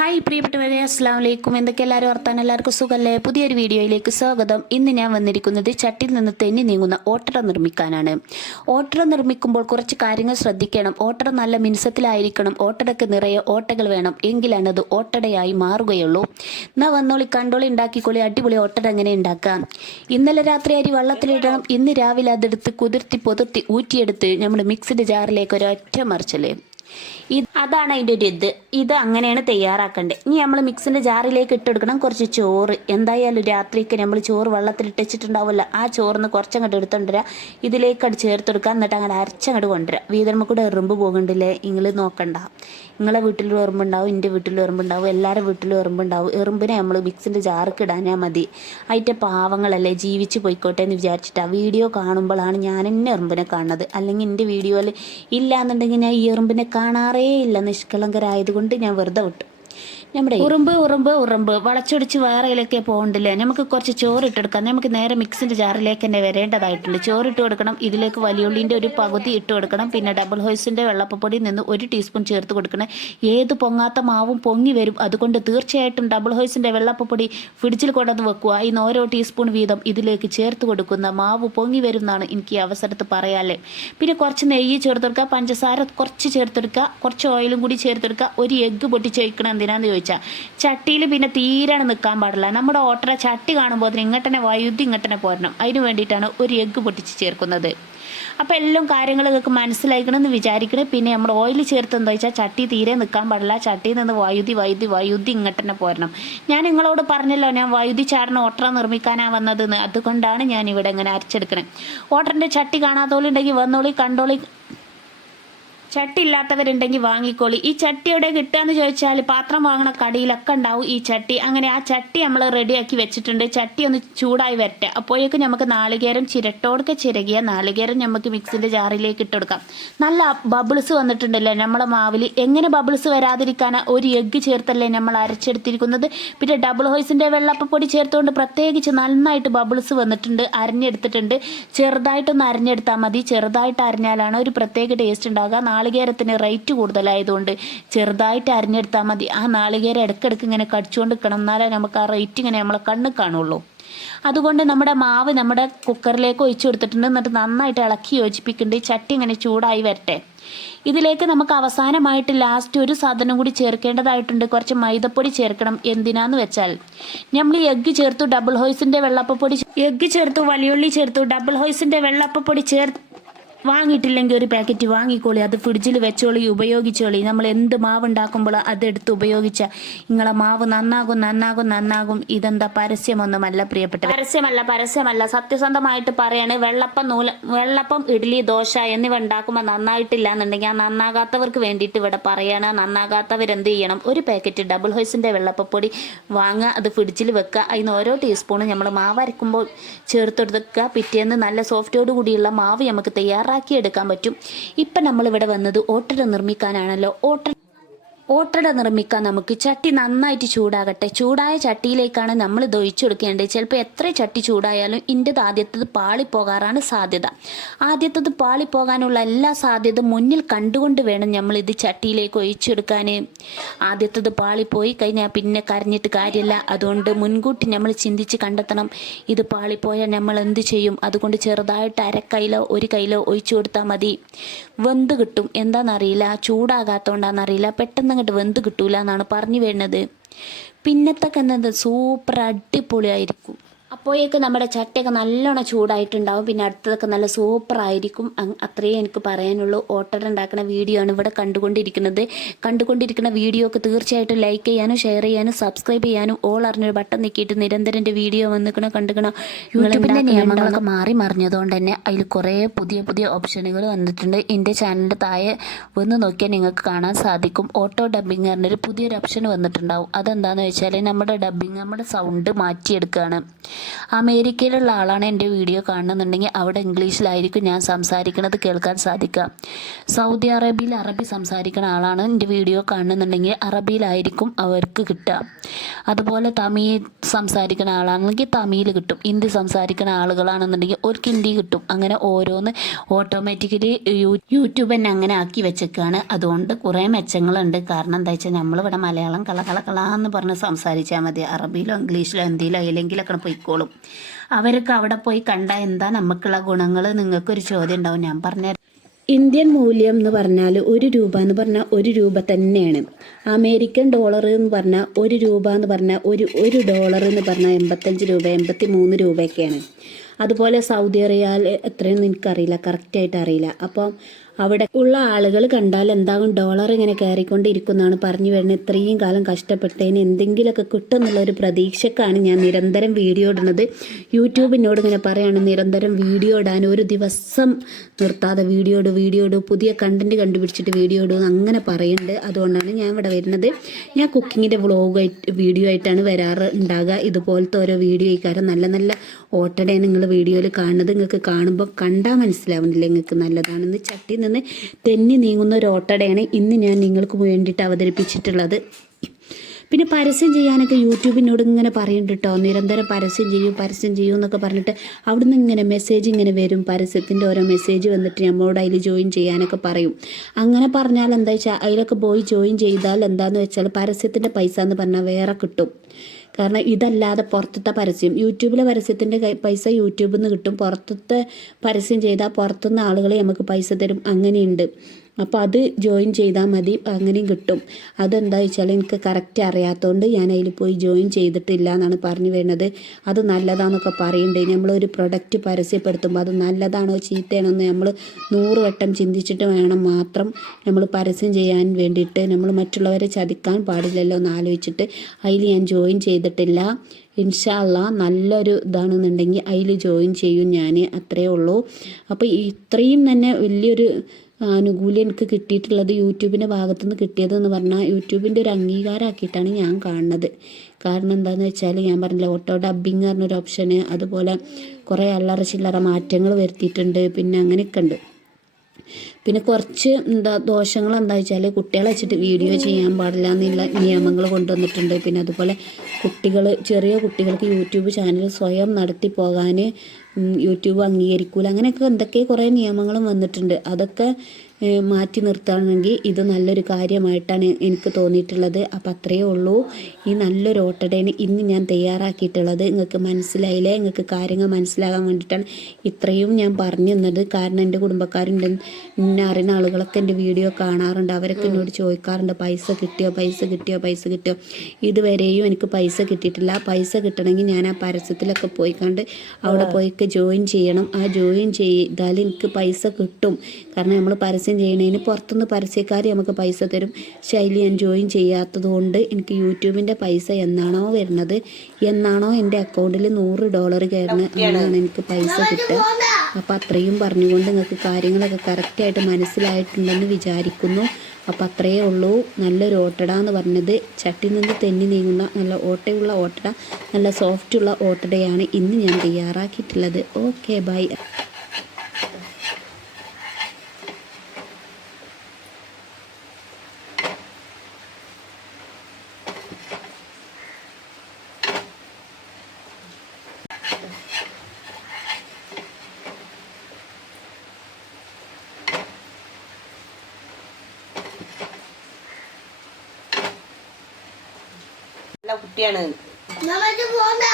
Hi പ്രിയപ്പെട്ടവരെ അസ്സാം വലൈക്കും എന്തൊക്കെ എല്ലാവരും ഓർത്താൻ എല്ലാവർക്കും സുഖമല്ലേ പുതിയൊരു വീഡിയോയിലേക്ക് സ്വാഗതം. ഇന്ന് ഞാൻ വന്നിരിക്കുന്നത് ചട്ടിൽ നിന്ന് തെന്നി നീങ്ങുന്ന ഓട്ടറ നിർമ്മിക്കാനാണ്. ഓട്ടറ നിർമ്മിക്കുമ്പോൾ കുറച്ച് കാര്യങ്ങൾ ശ്രദ്ധിക്കണം. ഓട്ടറ നല്ല മിനുസത്തിലായിരിക്കണം. ഓട്ടടക്ക് നിറയെ ഓട്ടകൾ വേണം. എങ്കിലാണ് അത് ഓട്ടടയായി മാറുകയുള്ളൂ. എന്നാ വന്നോളി കണ്ടോളി ഉണ്ടാക്കിക്കോളി അടിപൊളി ഓട്ടട എങ്ങനെ ഉണ്ടാക്കാം? ഇന്നലെ രാത്രി അരി വള്ളത്തിലിടണം. ഇന്ന് രാവിലെ അതെടുത്ത് കുതിർത്തി പൊതിർത്തി ഊറ്റിയെടുത്ത് നമ്മൾ മിക്സിഡ് ജാറിലേക്ക് ഒരൊറ്റ മറിച്ചല്ലേ? ഇത് അതാണ് അതിന്റെ ഒരു ഇത്. ഇത് അങ്ങനെയാണ് തയ്യാറാക്കേണ്ടത് ഇനി നമ്മൾ മിക്സിന്റെ ജാറിലേക്ക് ഇട്ടെടുക്കണം. കുറച്ച് ചോറ്. എന്തായാലും രാത്രിക്ക് നമ്മൾ ചോറ് വെള്ളത്തിൽ ഇട്ടിട്ടുണ്ടാവില്ല ആ ചോറിന്ന് കുറച്ചങ്ങോട്ട് എടുത്തോണ്ടിരാ ഇതിലേക്ക് അത് ചേർത്തെടുക്കുക എന്നിട്ട് അങ്ങനെ അരച്ചങ്ങോട്ട് കൊണ്ടുവരാം. വീതർമ്മ കൂടെ എറുമ്പ് പോകണ്ടില്ലേ നിങ്ങൾ നോക്കണ്ട. നിങ്ങളെ വീട്ടിലും എറുമ്പുണ്ടാവും എന്റെ വീട്ടിലും എറുമ്പുണ്ടാവും എല്ലാവരുടെ വീട്ടിലും എറുമ്പുണ്ടാവും. എറുമ്പിനെ നമ്മൾ മിക്സിന്റെ ജാർക്ക് ഇടാനാ മതി. അതിന്റെ പാവങ്ങളല്ലേ ജീവിച്ച് പോയിക്കോട്ടെ എന്ന് വിചാരിച്ചിട്ടാ. വീഡിയോ കാണുമ്പോഴാണ് ഞാൻ എന്നെ എറുമ്പിനെ കാണുന്നത്. അല്ലെങ്കിൽ എന്റെ വീഡിയോയിൽ ഇല്ലാന്നുണ്ടെങ്കിൽ ഞാൻ ഈ എറുമ്പിനെ കാണാറേ ഇല്ല നിഷ്കളങ്കരായതുകൊണ്ട് ഞാൻ വെറുതെ വിട്ടു. നമ്മുടെ ഉറുമ്പ് ഉറുമ്പ് ഉറുമ്പ്. വളച്ചൊടിച്ച് വേറെയിലൊക്കെ പോകണ്ടില്ലേ? നമുക്ക് കുറച്ച് ചോറ് ഇട്ടെടുക്കാം നമുക്ക് നേരെ മിക്സിന്റെ ജാറിലേക്ക് തന്നെ വരേണ്ടതായിട്ടുണ്ട്. ചോറ് ഇട്ട് കൊടുക്കണം. ഇതിലേക്ക് വലിയുള്ളിന്റെ ഒരു പകുതി ഇട്ട് കൊടുക്കണം. പിന്നെ ഡബിൾ ഹോയ്സിന്റെ വെള്ളപ്പൊടിയിൽ നിന്ന് ഒരു ടീസ്പൂൺ ചേർത്ത് കൊടുക്കണം. ഏത് പൊങ്ങാത്ത മാവും പൊങ്ങി വരും അതുകൊണ്ട് തീർച്ചയായിട്ടും ഡബിൾ ഹോയ്സിന്റെ വെള്ളപ്പൊടി ഫ്രിഡ്ജിൽ കൊണ്ടുവന്ന് വെക്കുക. ഇന്ന് ഓരോ ടീസ്പൂൺ വീതം ഇതിലേക്ക് ചേർത്ത് കൊടുക്കുന്ന മാവ് പൊങ്ങി വരും എന്നാണ് എനിക്ക് അവസരത്ത് പറയാല്ലേ. പിന്നെ കുറച്ച് നെയ്യ് ചേർത്തെടുക്കുക പഞ്ചസാര കുറച്ച് ചേർത്തെടുക്കുക കുറച്ച് ഓയിലും കൂടി ചേർത്തെടുക്കുക ഒരു എഗ്ഗ് പൊട്ടിച്ച് വയ്ക്കണം എന്തിനാന്ന് ചോദിച്ചാൽ ചട്ടിയിൽ പിന്നെ തീരാണ് നിൽക്കാൻ പാടില്ല. നമ്മുടെ ഓട്ടറ ചട്ടി കാണുമ്പോൾ അതിന് ഇങ്ങോട്ടനെ വൈദ്യുതി ഇങ്ങോട്ടനെ പോരണം. അതിന് വേണ്ടിയിട്ടാണ് ഒരു എഗ്ഗ് പൊട്ടിച്ച് ചേർക്കുന്നത്. അപ്പോൾ എല്ലാം കാര്യങ്ങൾ നിങ്ങൾക്ക് മനസ്സിലാക്കണമെന്ന് വിചാരിക്കണം. പിന്നെ നമ്മൾ ഓയിൽ ചേർത്ത് എന്താ വെച്ചാൽ ചട്ടി തീരെ നിൽക്കാൻ പാടില്ല. ചട്ടിയിൽ നിന്ന് വൈദ്യുതി വൈദ്യുതി വൈദ്യുതി ഇങ്ങോട്ടനെ പോരണം. ഞാൻ നിങ്ങളോട് പറഞ്ഞല്ലോ ഞാൻ വൈദ്യുതി ചാറിന് ഓട്ടറ നിർമ്മിക്കാനാണ് വന്നതെന്ന് അതുകൊണ്ടാണ് ഞാൻ ഇവിടെ ഇങ്ങനെ അരച്ചെടുക്കണേ. ഓട്ടറിന്റെ ചട്ടി കാണാത്തോളുണ്ടെങ്കിൽ വന്നോളി കണ്ടോളി ചട്ടി ഇല്ലാത്തവരുണ്ടെങ്കിൽ വാങ്ങിക്കോളി. ഈ ചട്ടി എവിടെ കിട്ടുകയെന്ന് ചോദിച്ചാൽ പാത്രം വാങ്ങണ കടയിലൊക്കെ ഉണ്ടാവും ഈ ചട്ടി. അങ്ങനെ ആ ചട്ടി നമ്മൾ റെഡിയാക്കി വെച്ചിട്ടുണ്ട്. ചട്ടി ഒന്ന് ചൂടായി വരട്ടെ. അപ്പോഴേക്കും നമുക്ക് നാളികേരം ചിരട്ടോടൊക്കെ ചിരകിയ നാളികേരം നമുക്ക് മിക്സിന്റെ ജാറിലേക്ക് ഇട്ടെടുക്കാം നല്ല ബബിൾസ് വന്നിട്ടുണ്ടല്ലേ നമ്മളെ മാവിൽ എങ്ങനെ ബബിൾസ് വരാതിരിക്കാനാ ഒരു എഗ്ഗ് ചേർത്തല്ലേ നമ്മൾ അരച്ചെടുത്തിരിക്കുന്നത്. പിന്നെ ഡബിൾ ഹോയ്സിന്റെ വെള്ളപ്പൊടി ചേർത്തുകൊണ്ട് പ്രത്യേകിച്ച് നന്നായിട്ട് ബബിൾസ് വന്നിട്ടുണ്ട്. അരഞ്ഞെടുത്തിട്ടുണ്ട്. ചെറുതായിട്ടൊന്ന് അരഞ്ഞെടുത്താൽ മതി. ചെറുതായിട്ട് അരഞ്ഞാലാണ് ഒരു പ്രത്യേക ടേസ്റ്റ് ഉണ്ടാകുക നാളികേരത്തിന് റേറ്റ് കൂടുതലായതുകൊണ്ട് ചെറുതായിട്ട് അരിഞ്ഞെടുത്താൽ മതി. ആ നാളികേരം ഇടയ്ക്കിടയ്ക്ക് ഇങ്ങനെ കടിച്ചുകൊണ്ട് എന്നാലേ നമുക്ക് ആ റേറ്റ് ഇങ്ങനെ നമ്മളെ കണ്ണ് കാണുള്ളൂ. അതുകൊണ്ട് നമ്മുടെ മാവ് നമ്മുടെ കുക്കറിലേക്ക് ഒഴിച്ചു കൊടുത്തിട്ടുണ്ട്. എന്നിട്ട് നന്നായിട്ട് ഇളക്കി യോജിപ്പിക്കുന്നുണ്ട്. ചട്ടി ഇങ്ങനെ ചൂടായി വരട്ടെ. ഇതിലേക്ക് നമുക്ക് അവസാനമായിട്ട് ലാസ്റ്റ് ഒരു സാധനം കൂടി ചേർക്കേണ്ടതായിട്ടുണ്ട്. കുറച്ച് മൈദപ്പൊടി ചേർക്കണം. എന്തിനാന്ന് വെച്ചാൽ നമ്മൾ എഗ്ഗ് ചേർത്തു ഡബിൾ ഹോയ്സിന്റെ വെള്ളപ്പൊടി എഗ്ഗ് ചേർത്തു വലിയുള്ളി ചേർത്തു ഡബിൾ ഹോയ്സിന്റെ വെള്ളപ്പൊടി ചേർത്ത് വാങ്ങിയിട്ടില്ലെങ്കിൽ ഒരു പാക്കറ്റ് വാങ്ങിക്കോളി അത് ഫ്രിഡ്ജിൽ വെച്ചോളി ഉപയോഗിച്ചോളി. നമ്മൾ എന്ത് മാവ് ഉണ്ടാക്കുമ്പോൾ അതെടുത്ത് ഉപയോഗിച്ച നിങ്ങളെ മാവ് നന്നാകും നന്നാകും നന്നാകും. ഇതെന്താ പരസ്യമൊന്നുമല്ല പ്രിയപ്പെട്ട പരസ്യമല്ല പരസ്യമല്ല. സത്യസന്ധമായിട്ട് പറയാണ് വെള്ളപ്പം നൂല വെള്ളപ്പം ഇഡ്ഡലി ദോശ എന്നിവ ഉണ്ടാക്കുമ്പോൾ നന്നായിട്ടില്ല എന്നുണ്ടെങ്കിൽ ആ നന്നാകാത്തവർക്ക് വേണ്ടിയിട്ട് ഇവിടെ പറയാണ് നന്നാകാത്തവരെന്ത് ചെയ്യണം? ഒരു പാക്കറ്റ് ഡബിൾ ഹോയ്സിന്റെ വെള്ളപ്പപ്പൊടി വാങ്ങുക അത് ഫ്രിഡ്ജിൽ വെക്കുക. അതിന് ഓരോ ടീസ്പൂണും നമ്മൾ മാവ് അരക്കുമ്പോൾ ചേർത്തെടുക്കുക പിറ്റേന്ന് നല്ല സോഫ്റ്റോട് കൂടിയുള്ള മാവ് നമുക്ക് തയ്യാറാക്കി. എടുക്കാൻ പറ്റും. ഇപ്പം നമ്മളിവിടെ വന്നത് ഓട്ടർ നിർമ്മിക്കാനാണല്ലോ. ഓട്ട ഓട്ടട നിർമ്മിക്കാൻ നമുക്ക് ചട്ടി നന്നായിട്ട് ചൂടാകട്ടെ. ചൂടായ ചട്ടിയിലേക്കാണ് നമ്മൾ ഇത് കൊടുക്കേണ്ടത്. ചിലപ്പോൾ എത്ര ചട്ടി ചൂടായാലും ഇന്റെത് ആദ്യത്തത് പാളിപ്പോകാറാണ് സാധ്യത. ആദ്യത്തത് പാളിപ്പോകാനുള്ള എല്ലാ സാധ്യത മുന്നിൽ കണ്ടുകൊണ്ട് വേണം നമ്മൾ ഇത് ചട്ടിയിലേക്ക് ഒഴിച്ചെടുക്കാൻ ആദ്യത്തത് പാളിപ്പോയി കഴിഞ്ഞാൽ പിന്നെ കരഞ്ഞിട്ട് കാര്യമില്ല. അതുകൊണ്ട് മുൻകൂട്ടി നമ്മൾ ചിന്തിച്ച് കണ്ടെത്തണം. ഇത് പാളിപ്പോയാൽ നമ്മൾ എന്ത് ചെയ്യും? അതുകൊണ്ട് ചെറുതായിട്ട് അരക്കൈലോ കൈലോ ഒരു കൈലോ ഒഴിച്ചു കൊടുത്താൽ മതി. വെന്ത് കിട്ടും. എന്താണെന്നറിയില്ല ചൂടാകാത്തോണ്ടാന്നറിയില്ല. പെട്ടെന്ന് അങ്ങോട്ട് വെന്ത് കിട്ടൂല എന്നാണ് പറഞ്ഞു വരുന്നത്. പിന്നത്തെ കന്നത് സൂപ്പർ അടിപൊളിയായിരിക്കും. അപ്പോഴേക്ക് നമ്മുടെ ചട്ടയൊക്കെ നല്ലോണം ചൂടായിട്ടുണ്ടാവും. പിന്നെ അടുത്തതൊക്കെ നല്ല സൂപ്പറായിരിക്കും അത്രയേ എനിക്ക് പറയാനുള്ളൂ. ഓട്ടർ ഉണ്ടാക്കുന്ന വീഡിയോ ആണ് ഇവിടെ കണ്ടുകൊണ്ടിരിക്കുന്നത്. കണ്ടുകൊണ്ടിരിക്കുന്ന വീഡിയോ ഒക്കെ തീർച്ചയായിട്ടും ലൈക്ക് ചെയ്യാനും ഷെയർ ചെയ്യാനും സബ്സ്ക്രൈബ് ചെയ്യാനും ഓൾ അറിഞ്ഞൊരു ബട്ടൺ നിൽക്കിയിട്ട് നിരന്തരം എന്റെ വീഡിയോ വന്നിരിക്കണം കണ്ടുക്കണം യൂട്യൂബിന്റെ നിയമങ്ങളൊക്കെ മാറി മറിഞ്ഞതുകൊണ്ട് തന്നെ അതിൽ കുറേ പുതിയ പുതിയ ഓപ്ഷനുകൾ വന്നിട്ടുണ്ട്. എന്റെ ചാനലിന്റെ താഴെ വന്ന് നോക്കിയാൽ നിങ്ങൾക്ക് കാണാൻ സാധിക്കും. ഓട്ടോ ഡബ്ബിംഗ് പറഞ്ഞൊരു പുതിയൊരു ഓപ്ഷൻ വന്നിട്ടുണ്ടാവും. അതെന്താണെന്ന് വെച്ചാൽ നമ്മുടെ ഡബ്ബിംഗ് നമ്മുടെ സൗണ്ട് മാറ്റിയെടുക്കുകയാണ് അമേരിക്കയിലുള്ള ആളാണ് എന്റെ വീഡിയോ കാണുന്നുണ്ടെങ്കിൽ അവിടെ ഇംഗ്ലീഷിലായിരിക്കും ഞാൻ സംസാരിക്കുന്നത് കേൾക്കാൻ സാധിക്കുക. സൗദി അറേബ്യയിൽ അറബി സംസാരിക്കുന്ന ആളാണ് എന്റെ വീഡിയോ കാണുന്നുണ്ടെങ്കിൽ അറബിയിലായിരിക്കും അവർക്ക് കിട്ടുക. അതുപോലെ തമിഴ് സംസാരിക്കുന്ന ആളാണെങ്കിൽ തമിഴിൽ കിട്ടും. ഹിന്ദി സംസാരിക്കുന്ന ആളുകളാണെന്നുണ്ടെങ്കിൽ ഒരു ഹിന്ദി കിട്ടും. അങ്ങനെ ഓരോന്ന് ഓട്ടോമാറ്റിക്കലി യൂട്യൂബ് തന്നെ അങ്ങനെ ആക്കി വെച്ചേക്കാണ്. അതുകൊണ്ട് കുറേ മെച്ചങ്ങളുണ്ട്. കാരണം എന്താ വെച്ചാൽ നമ്മളിവിടെ മലയാളം കള കള കള എന്ന് പറഞ്ഞ് സംസാരിച്ചാൽ മതി. അറബിയിലോ ഇംഗ്ലീഷിലോ എന്തിലോ ഏതെങ്കിലുമൊക്കെ പോയിക്കോളും അവരൊക്കെ അവിടെ പോയി കണ്ട എന്താ നമുക്കുള്ള ഗുണങ്ങൾ നിങ്ങൾക്കൊരു ചോദ്യം ഉണ്ടാവും ഞാൻ പറഞ്ഞു ഇന്ത്യൻ മൂല്യം എന്ന് പറഞ്ഞാൽ ഒരു രൂപ എന്ന് പറഞ്ഞാൽ ഒരു രൂപ തന്നെയാണ്. അമേരിക്കൻ ഡോളർ എന്ന് പറഞ്ഞാൽ ഒരു രൂപ എന്ന് പറഞ്ഞാൽ ഒരു ഒരു ഡോളർ എന്ന് പറഞ്ഞാൽ എൺപത്തഞ്ച് രൂപ എൺപത്തി മൂന്ന് രൂപയൊക്കെയാണ്. അതുപോലെ സൗദി റിയാൽ എത്രയെന്ന് എനിക്കറിയില്ല. കറക്റ്റായിട്ട് അറിയില്ല. അപ്പം അവിടെ ഉള്ള ആളുകൾ കണ്ടാൽ എന്താകും? ഡോളർ ഇങ്ങനെ കയറിക്കൊണ്ടിരിക്കുന്നതാണ് പറഞ്ഞു വരുന്നത്. ഇത്രയും കാലം കഷ്ടപ്പെട്ടതിന് എന്തെങ്കിലുമൊക്കെ കിട്ടുമെന്നുള്ള ഒരു പ്രതീക്ഷക്കാണ് ഞാൻ നിരന്തരം വീഡിയോ ഇടുന്നത്. യൂട്യൂബിനോട് ഇങ്ങനെ പറയാണ് നിരന്തരം വീഡിയോ ഇടാൻ ഒരു ദിവസം നിർത്താതെ വീഡിയോ ഇടും വീഡിയോ ഇടും. പുതിയ കണ്ടന്റ് കണ്ടുപിടിച്ചിട്ട് വീഡിയോ ഇടും അങ്ങനെ പറയുന്നുണ്ട് അതുകൊണ്ടാണ് ഞാൻ ഇവിടെ വരുന്നത്. ഞാൻ കുക്കിങ്ങിന്റെ വ്ളോഗ് വീഡിയോ ആയിട്ടാണ് വരാറ്. ഉണ്ടാകുക ഇതുപോലത്തെ ഓരോ വീഡിയോ ആയിക്കാരം നല്ല നല്ല ഓട്ടടെ നിങ്ങൾ വീഡിയോയിൽ കാണുന്നത് നിങ്ങൾക്ക് കാണുമ്പോൾ കണ്ടാൽ മനസ്സിലാവുന്നില്ല നിങ്ങൾക്ക് നല്ലതാണെന്ന്. ചട്ടി തെന്നി നീങ്ങുന്ന ഒരു ഓട്ടടയാണ് ഇന്ന് ഞാൻ നിങ്ങൾക്ക് വേണ്ടിയിട്ട് അവതരിപ്പിച്ചിട്ടുള്ളത്. പിന്നെ പരസ്യം ചെയ്യാനൊക്കെ യൂട്യൂബിനോട് ഇങ്ങനെ പറയുന്നുണ്ട് കേട്ടോ നിരന്തരം പരസ്യം ചെയ്യൂ പരസ്യം ചെയ്യൂ എന്നൊക്കെ പറഞ്ഞിട്ട് അവിടുന്ന് ഇങ്ങനെ മെസ്സേജ് ഇങ്ങനെ വരും. പരസ്യത്തിന്റെ ഓരോ മെസ്സേജ് വന്നിട്ട് നമ്മളോട് അതിൽ ജോയിൻ ചെയ്യാനൊക്കെ പറയും. അങ്ങനെ പറഞ്ഞാൽ എന്താ വെച്ചാൽ അതിലൊക്കെ പോയി ജോയിൻ ചെയ്താൽ എന്താണെന്ന് വെച്ചാൽ പരസ്യത്തിന്റെ പൈസ എന്ന് പറഞ്ഞാൽ വേറെ കിട്ടും. കാരണം ഇതല്ലാതെ പുറത്തത്തെ പരസ്യം. യൂട്യൂബിലെ പരസ്യത്തിന്റെ പൈസ യൂട്യൂബിൽ നിന്ന് കിട്ടും. പുറത്തത്തെ പരസ്യം ചെയ്താൽ പുറത്തുനിന്ന് ആളുകളെ നമുക്ക് പൈസ തരും. അങ്ങനെയുണ്ട്. അപ്പോൾ അത് ജോയിൻ ചെയ്താൽ മതി. അങ്ങനെയും കിട്ടും. അതെന്താ വെച്ചാൽ എനിക്ക് കറക്റ്റ് അറിയാത്തതുകൊണ്ട് ഞാൻ അതിൽ പോയി ജോയിൻ ചെയ്തിട്ടില്ല എന്നാണ് പറഞ്ഞു വരുന്നത്. അത് നല്ലതാണെന്നൊക്കെ പറയുന്നുണ്ട് നമ്മളൊരു പ്രൊഡക്റ്റ് പരസ്യപ്പെടുത്തുമ്പോൾ അത് നല്ലതാണോ ചീത്തയാണോ എന്ന് നമ്മൾ നൂറ് വട്ടം ചിന്തിച്ചിട്ട് വേണം മാത്രം നമ്മൾ പരസ്യം ചെയ്യാൻ വേണ്ടിയിട്ട്. നമ്മൾ മറ്റുള്ളവരെ ചതിക്കാൻ പാടില്ലല്ലോ എന്ന് ആലോചിച്ചിട്ട് അതിൽ ഞാൻ ജോയിൻ ചെയ്തിട്ടില്ല. ഇൻഷാല്ല നല്ലൊരു ഇതാണെന്നുണ്ടെങ്കിൽ അതിൽ ജോയിൻ ചെയ്യും ഞാൻ അത്രയേ ഉള്ളൂ. അപ്പോൾ ഇത്രയും തന്നെ വലിയൊരു ആനുകൂല്യം എനിക്ക് കിട്ടിയിട്ടുള്ളത് യൂട്യൂബിന്റെ ഭാഗത്തു നിന്ന് കിട്ടിയതെന്ന് പറഞ്ഞാൽ യൂട്യൂബിന്റെ ഒരു അംഗീകാരമാക്കിയിട്ടാണ് ഞാൻ കാണുന്നത്. കാരണം എന്താണെന്ന് വെച്ചാൽ ഞാൻ പറഞ്ഞില്ല ഓട്ടോ ഡബ്ബിങ് പറഞ്ഞൊരു ഓപ്ഷന് അതുപോലെ കുറേ അല്ലറ ചില്ലറ മാറ്റങ്ങൾ വരുത്തിയിട്ടുണ്ട് പിന്നെ അങ്ങനെയൊക്കെ ഉണ്ട്. പിന്നെ കുറച്ച് എന്താ ദോഷങ്ങൾ എന്താ വെച്ചാൽ കുട്ടികളെ വെച്ചിട്ട് വീഡിയോ ചെയ്യാൻ പാടില്ല എന്നുള്ള നിയമങ്ങൾ കൊണ്ടുവന്നിട്ടുണ്ട്. പിന്നെ അതുപോലെ കുട്ടികൾ ചെറിയ കുട്ടികൾക്ക് യൂട്യൂബ് ചാനൽ സ്വയം നടത്തി പോകാൻ യൂട്യൂബ് അംഗീകരിക്കൂല. അങ്ങനെയൊക്കെ എന്തൊക്കെ കുറേ നിയമങ്ങളും വന്നിട്ടുണ്ട്. അതൊക്കെ മാറ്റി നിർത്തുകയാണെങ്കിൽ ഇത് നല്ലൊരു കാര്യമായിട്ടാണ് എനിക്ക് തോന്നിയിട്ടുള്ളത്. അപ്പം അത്രയേ ഉള്ളൂ. ഈ നല്ലൊരു ഓട്ടടയാണ് ഇന്ന് ഞാൻ തയ്യാറാക്കിയിട്ടുള്ളത്. നിങ്ങൾക്ക് മനസ്സിലായില്ലേ? നിങ്ങൾക്ക് കാര്യങ്ങൾ മനസ്സിലാകാൻ വേണ്ടിയിട്ടാണ് ഇത്രയും ഞാൻ പറഞ്ഞു തന്നത്. കാരണം എന്റെ കുടുംബക്കാരുണ്ട് എന്നെ അറിയുന്ന ആളുകളൊക്കെ എന്റെ വീഡിയോ കാണാറുണ്ട്. അവരൊക്കെ എന്നോട് ചോദിക്കാറുണ്ട് പൈസ കിട്ടിയോ? പൈസ കിട്ടിയോ? പൈസ കിട്ടിയോ? ഇതുവരെയും എനിക്ക് പൈസ കിട്ടിയിട്ടില്ല. പൈസ കിട്ടണമെങ്കിൽ ഞാൻ ആ പരസ്യത്തിലൊക്കെ പോയി കണ്ട് അവിടെ പോയിക്ക് ജോയിൻ ചെയ്യണം. ആ ജോയിൻ ചെയ്താൽ എനിക്ക് പൈസ കിട്ടും. കാരണം നമ്മൾ പരസ്യം ചെയ്യണതിന് പുറത്തുനിന്ന് പരസ്യക്കാർ നമുക്ക് പൈസ തരും. ശൈലി ഞാൻ ജോയിൻ ചെയ്യാത്തത് കൊണ്ട് എനിക്ക് യൂട്യൂബിന്റെ പൈസ എന്നാണോ വരുന്നത്? എന്നാണോ എന്റെ അക്കൗണ്ടിൽ നൂറ് ഡോളർ കയറുന്നത്? അങ്ങനെയാണ് എനിക്ക് പൈസ കിട്ടുക. അപ്പോൾ അത്രയും പറഞ്ഞുകൊണ്ട് നിങ്ങൾക്ക് കാര്യങ്ങളൊക്കെ കറക്റ്റായിട്ട് മനസ്സിലായിട്ടുണ്ടെന്ന് വിചാരിക്കുന്നു. അപ്പോൾ അത്രയേ ഉള്ളൂ. നല്ലൊരു ഓട്ടട എന്ന് പറഞ്ഞത്. ചട്ടി നിന്ന് തെന്നി നീങ്ങുന്ന നല്ല ഓട്ടയുള്ള ഓട്ടട നല്ല സോഫ്റ്റുള്ള ഓട്ടടയാണ് ഇന്ന് ഞാൻ തയ്യാറാക്കിയിട്ടുള്ളത്. ഓക്കെ ബൈ കുട്ടിയാണ്. പോണ്ട